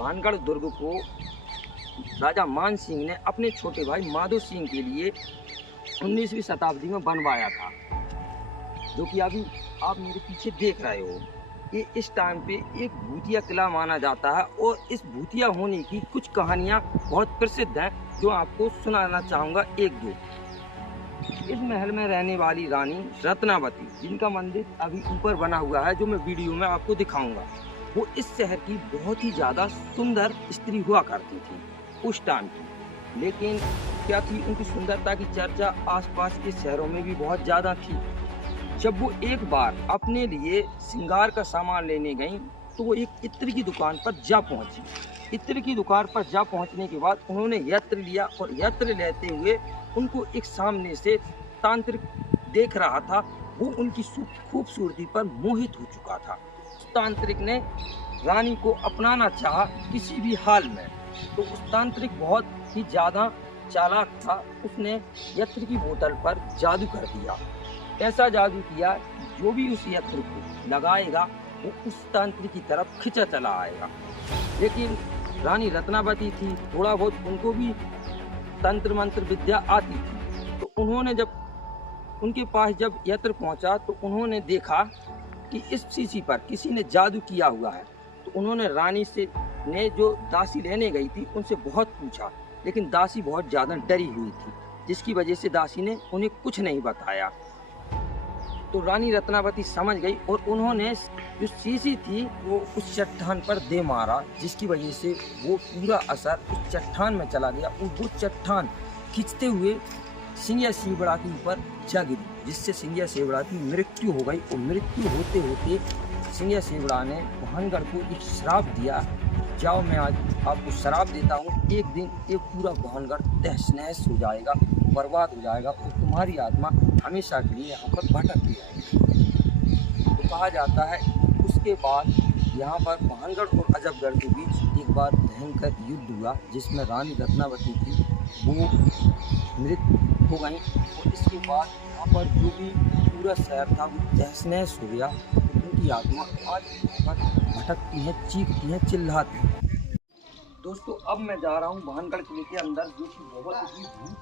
भानगढ़ दुर्ग को राजा मान सिंह ने अपने छोटे भाई माधो सिंह के लिए 19वीं शताब्दी में बनवाया था, जो कि अभी आप मेरे पीछे देख रहे हो। ये इस टाइम पे एक भूतिया किला माना जाता है और इस भूतिया होने की कुछ कहानियाँ बहुत प्रसिद्ध हैं, जो आपको सुनाना चाहूँगा एक दो। इस महल में रहने वाली रानी रत्नावती, जिनका मंदिर अभी ऊपर बना हुआ है, जो मैं वीडियो में आपको दिखाऊंगा, वो इस शहर की बहुत ही ज़्यादा सुंदर स्त्री हुआ करती थी उस टाइम की। लेकिन क्या थी, उनकी सुंदरता की चर्चा आसपास के शहरों में भी बहुत ज़्यादा थी। जब वो एक बार अपने लिए श्रृंगार का सामान लेने गई, तो वो एक इत्र की दुकान पर जा पहुंची। इत्र की दुकान पर जा पहुंचने के बाद उन्होंने यत्र लिया और यत्र लेते हुए उनको एक सामने से तांत्रिक देख रहा था। वो उनकी खूबसूरती पर मोहित हो चुका था। तांत्रिक ने रानी को अपनाना चाहा किसी भी हाल में। तो उस तांत्रिक बहुत ही ज़्यादा चालाक था। उसने यत्र की बोतल पर जादू कर दिया। ऐसा जादू किया कि जो भी उस यत्र को लगाएगा वो उस तांत्रिक की तरफ खिंचा चला आएगा। लेकिन रानी रत्नावती थी, थोड़ा बहुत उनको भी तंत्र मंत्र विद्या आती थी। तो उन्होंने जब उनके पास जब यत्र पहुंचा, तो उन्होंने देखा कि इस शीशी पर किसी ने जादू किया हुआ है। तो उन्होंने रानी से ने जो दासी लेने गई थी उनसे बहुत पूछा, लेकिन दासी बहुत ज़्यादा डरी हुई थी, जिसकी वजह से दासी ने उन्हें कुछ नहीं बताया। तो रानी रत्नावती समझ गई और उन्होंने जो शीशी थी वो उस चट्टान पर दे मारा, जिसकी वजह से वो पूरा असर उस चट्टान में चला गया और वो चट्टान खींचते हुए सिंगिया सेवड़ा के ऊपर जा गिरी, जिससे सिंगिया सेवड़ा की मृत्यु हो गई। और मृत्यु होते होते सिंगिया सेवड़ा ने भानगढ़ को एक श्राप दिया, जाओ मैं आज आपको श्राप देता हूँ, एक दिन एक पूरा भानगढ़ तहस नहस हो जाएगा, बर्बाद हो जाएगा और तुम्हारी आत्मा हमेशा के लिए यहाँ पर भटकती रहेगी। तो कहा जाता है उसके बाद यहाँ पर भानगढ़ और अजबगढ़ के बीच एक बार भयंकर युद्ध हुआ, जिसमें रानी रत्नावती थी वो मृत हो गई। और इसके बाद यहाँ पर जो भी पूरा शहर था वो तहस नहस हो गया। उनकी आत्मा आज पर भटकती है, चीखती है, चिल्लाती है। दोस्तों, अब मैं जा रहा हूँ भानगढ़ किले के अंदर, जो कि बहुत ही भूत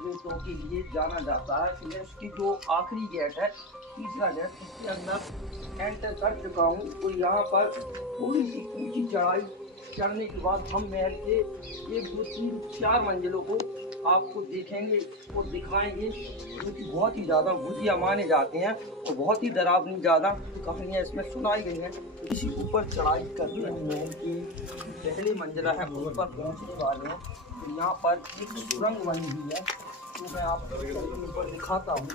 प्रेतों के लिए जाना जाता है। मैं उसकी जो आखिरी गेट है, तीसरा गेट, उसके अंदर एंटर कर चुका हूँ। तो यहाँ पर थोड़ी सी ऊंची चढ़ाई चढ़ने के बाद हम महल के 1, 2, 3, 4 मंजिलों को आपको देखेंगे और दिखाएंगे, जो कि बहुत ही ज़्यादा भूतिया माने जाते हैं और बहुत ही डरावनी ज़्यादा कहानियाँ इसमें सुनाई गई हैं। इसी ऊपर चढ़ाई करते हैं, महल की पहली मंजिला है, उस पर पहुँचने वाले हैं। तो यहाँ पर एक सुरंग बनी हुई है, तो मैं आपको ऊपर दिखाता हूँ।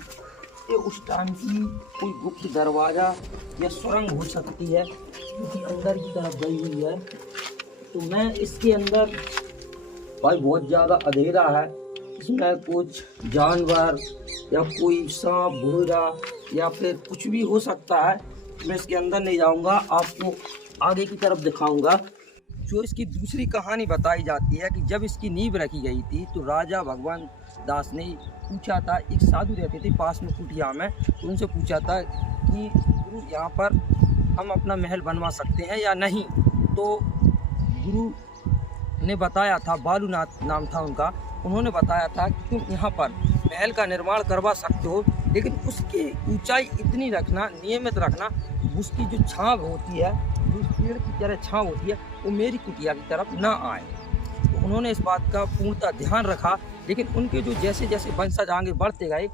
ये उस टाइम की कोई गुप्त दरवाज़ा या सुरंग हो सकती है, जो कि अंदर की तरफ गई हुई है। तो मैं इसके अंदर, भाई बहुत ज़्यादा अंधेरा है, इसमें कुछ जानवर या कोई सांप भूरा या फिर कुछ भी हो सकता है। मैं इसके अंदर नहीं जाऊंगा, आपको आगे की तरफ दिखाऊंगा। जो इसकी दूसरी कहानी बताई जाती है कि जब इसकी नींव रखी गई थी, तो राजा भगवान दास ने पूछा था, एक साधु रहते थे पास में कुटिया में, तो उनसे पूछा था कि गुरु यहाँ पर हम अपना महल बनवा सकते हैं या नहीं। तो गुरु ने बताया था, बालूनाथ नाम था उनका, उन्होंने बताया था कि तुम यहाँ पर महल का निर्माण करवा सकते हो, लेकिन उसकी ऊंचाई इतनी रखना, नियमित रखना, उसकी जो छांव होती है, जो पेड़ की तरह छांव होती है, वो मेरी कुटिया की तरफ ना आए। तो उन्होंने इस बात का पूर्णतः ध्यान रखा। लेकिन उनके जो जैसे जैसे वंशज आगे बढ़ते गए,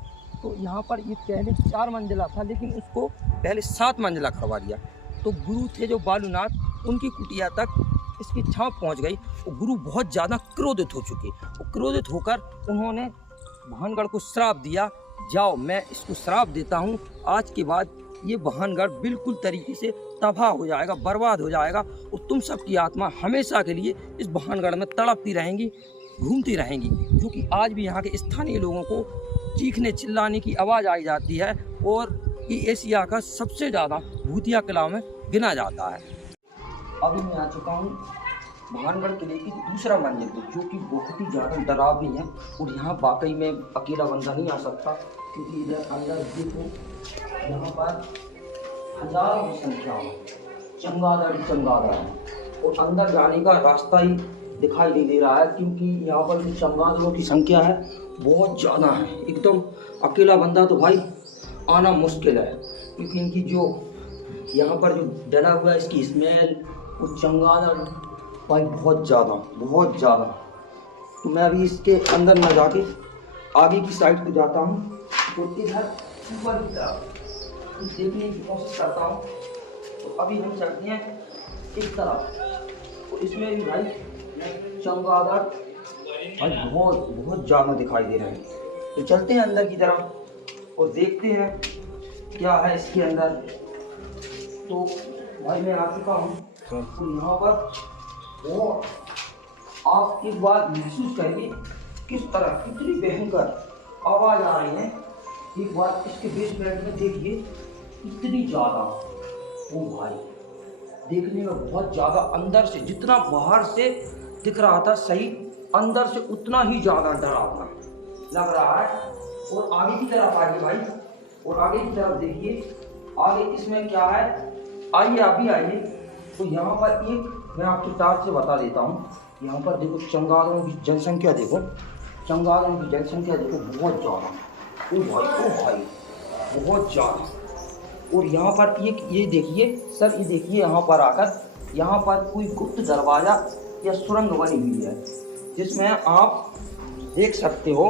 तो यहाँ पर ये पहले 4 मंजिला था, लेकिन उसको पहले 7 मंजिला करवा दिया। तो गुरु थे जो बालूनाथ, उनकी कुटिया तक इसकी छांव पहुँच गई। और गुरु बहुत ज़्यादा क्रोधित हो चुके, और क्रोधित होकर उन्होंने भानगढ़ को श्राप दिया, जाओ मैं इसको श्राप देता हूँ, आज के बाद ये भानगढ़ बिल्कुल तरीके से तबाह हो जाएगा, बर्बाद हो जाएगा, और तुम सबकी आत्मा हमेशा के लिए इस भानगढ़ में तड़पती रहेंगी, घूमती रहेंगी। जो कि आज भी यहाँ के स्थानीय लोगों को चीखने चिल्लाने की आवाज़ आई जाती है, और ये एशिया का सबसे ज़्यादा भूतिया किला में गिना जाता है। अभी मैं आ चुका हूँ भानगढ़ किले की दूसरा मंजिल पे, जो कि बहुत ही ज़्यादा डरावनी है। और यहाँ वाकई में अकेला बंदा नहीं आ सकता, क्योंकि इधर अंदर देखो, यहाँ पर हजारों की संख्या में चमगादड़ हैं। और अंदर जाने का रास्ता ही दिखाई नहीं दे रहा है, क्योंकि यहाँ पर जो चमगादड़ों की संख्या है बहुत ज़्यादा है। एकदम अकेला बंदा तो भाई आना मुश्किल है, क्योंकि इनकी जो यहाँ पर जो डला हुआ है इसकी स्मेल और चमगादड़ भाई बहुत ज़्यादा। तो मैं अभी इसके अंदर न जाके आगे की साइड को जाता हूँ और इधर ऊपर की तरफ देखने की कोशिश करता हूँ। तो अभी हम चलते हैं इस तरफ, और इसमें भी भाई चमगादड़ भाई बहुत ज़्यादा दिखाई दे रहे हैं। तो चलते हैं अंदर की तरफ और देखते हैं क्या है इसके अंदर। तो भाई मैं आ चुका हूँ, तो यहाँ पर वो आप एक बार महसूस करेंगे किस तरह कितनी भयंकर आवाज़ आ रही है। एक बार इसके बेसमेंट में देखिए इतनी ज़्यादा, ओ भाई देखने में बहुत ज़्यादा, अंदर से जितना बाहर से दिख रहा था सही, अंदर से उतना ही ज़्यादा डरावना लग रहा है। और आगे की तरफ आइए भाई, और आगे की तरफ देखिए आगे इसमें क्या है। आइए अभी आइए। तो यहाँ पर एक मैं आपके साथ से बता देता हूँ, यहाँ पर देखो चमगादड़ों की जनसंख्या देखो, चमगादड़ों की जनसंख्या देखो बहुत ज़्यादा, ओ भाई बहुत ज़्यादा। और यहाँ पर एक ये देखिए सर, ये देखिए यहाँ पर आकर यहाँ पर कोई गुप्त दरवाज़ा या सुरंग बनी हुई है, जिसमें आप देख सकते हो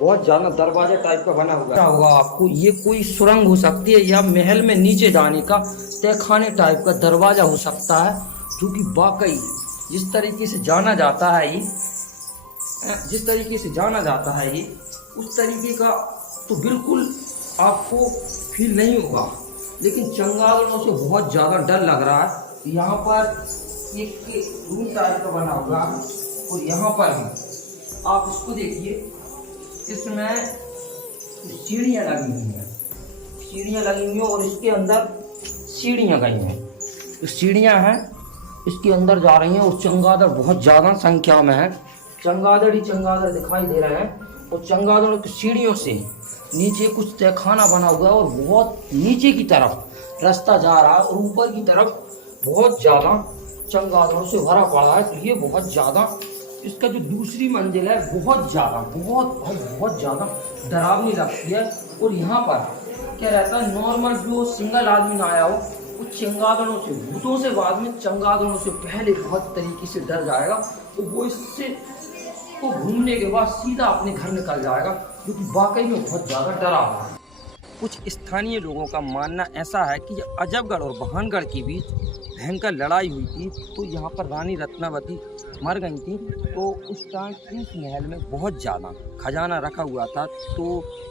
बहुत ज़्यादा दरवाजा टाइप का बना हुआ होगा आपको। ये कोई सुरंग हो सकती है या महल में नीचे जाने का तहखाने टाइप का दरवाज़ा हो सकता है, जो कि वाकई जिस तरीके से जाना जाता है ये उस तरीके का तो बिल्कुल आपको फील नहीं होगा। लेकिन चमगादड़ों से बहुत ज़्यादा डर लग रहा है। यहाँ पर एक रूम टाइप का बना हुआ है, और यहाँ पर भी आप इसको देखिए, इसमें सीढ़ियाँ लगी हुई हैं और इसके अंदर सीढ़ियाँ गई हैं। तो सीढ़ियाँ हैं इसके अंदर जा रही हैं, और चमगादड़ बहुत ज़्यादा संख्या में है। चमगादड़ ही चमगादड़ दिखाई दे रहे हैं, और चमगादड़ की सीढ़ियों से नीचे कुछ तहखाना बना हुआ है, और बहुत नीचे की तरफ रास्ता जा रहा है, और ऊपर की तरफ बहुत ज़्यादा चमगादड़ों से भरा पड़ा है। तो ये बहुत ज़्यादा, इसका जो दूसरी मंजिल है बहुत ज़्यादा डरावनी लगती है। और यहाँ पर क्या रहता है, नॉर्मल जो सिंगल आदमी ना आया हो वो चमगादड़ों से, भूतों से बाद में चमगादड़ों से पहले बहुत तरीके से डर जाएगा, तो वो इससे को घूमने के बाद सीधा अपने घर निकल जाएगा, जो कि वाकई में बहुत ज़्यादा डरावना है। कुछ स्थानीय लोगों का मानना ऐसा है कि अजबगढ़ और भानगढ़ के बीच भयंकर लड़ाई हुई थी, तो यहाँ पर रानी रत्नावती मर गई थी। तो उस टाइम इस महल में बहुत ज़्यादा खजाना रखा हुआ था, तो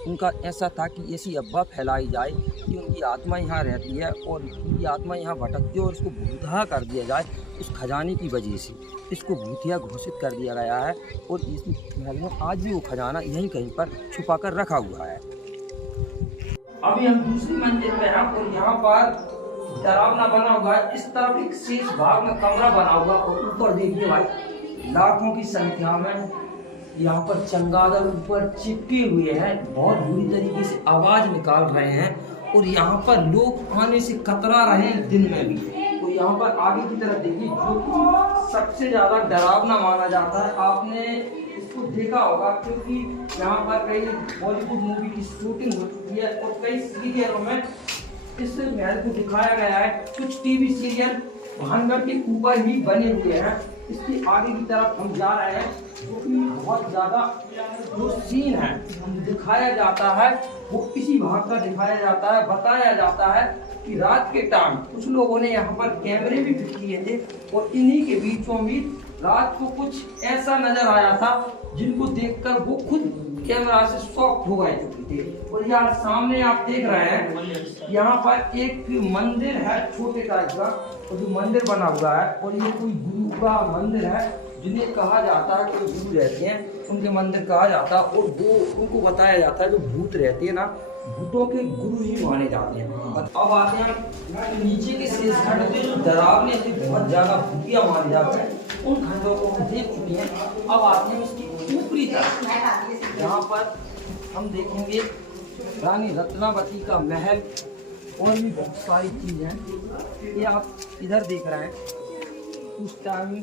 उनका ऐसा था कि ऐसी अफवाह फैलाई जाए कि उनकी आत्मा यहाँ रहती है और उनकी आत्मा यहाँ भटकती है, और इसको भूतहा कर दिया जाए। उस खजाने की वजह से इसको भूतिया घोषित कर दिया गया है, और इस महल में आज भी वो खजाना यहीं कहीं पर छुपा कर रखा हुआ है। अभी हम दूसरी मंजिल पे हैं, और यहाँ पर डरावना बना हुआ है। इस तरफ एक शेष भाग में कमरा बना हुआ, और ऊपर देखिए भाई लाखों की संख्या में यहाँ पर चमगादड़ ऊपर चिपके हुए हैं, बहुत बुरी तरीके से आवाज निकाल रहे हैं, और यहाँ पर लोग आने से कतरा रहे हैं दिन में भी। तो यहाँ पर आगे की तरफ देखिए, जो सबसे ज्यादा डरावना माना जाता है, आपने इसको देखा होगा, क्योंकि यहाँ पर कई बॉलीवुड मूवी की शूटिंग हो चुकी है, और कई सीरियलों में इस महल को दिखाया गया है। कुछ टीवी सीरियल भानगढ़ के ऊपर ही बने हुए हैं। इसके आगे की तरफ हम जा रहे हैं, क्योंकि बहुत ज़्यादा जो सीन है दिखाया जाता है वो इसी भाग का दिखाया जाता है। बताया जाता है कि रात के टाइम कुछ लोगों ने यहाँ पर कैमरे भी फिट किए थे, और इन्हीं के बीचों बीच रात को कुछ ऐसा नजर आया था जिनको देखकर वो खुद कैमरा से शॉक हो गए थे। और यहाँ सामने आप देख रहे हैं, यहाँ पर एक मंदिर है छोटे टाइप का, और जो मंदिर बना हुआ है, और ये कोई गुरु का मंदिर है, जिन्हें कहा जाता है कोई गुरु रहते हैं उनके मंदिर कहा जाता है, और वो उनको बताया जाता है जो भूत रहते हैं ना, भूतों के गुरु ही माने जाते हैं। अब आते हैं नीचे के शेष खंड में, जो डरावने से बहुत ज्यादा भूतिया माने जाते हैं, उन खंडों को हम देख चुके हैं। अब आते हैं उसकी ऊपरी तरफ, यहाँ पर हम देखेंगे रानी रत्नावती का महल और भी बहुत सारी चीज़ हैं। ये आप इधर देख रहे हैं, उस टाइम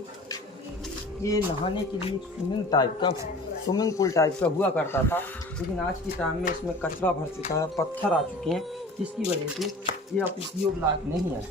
ये नहाने के लिए स्विमिंग पूल टाइप का हुआ करता था, लेकिन आज के टाइम में इसमें कचरा भर चुका है, पत्थर आ चुके हैं, जिसकी वजह से ये अब उपयोग लायक नहीं है।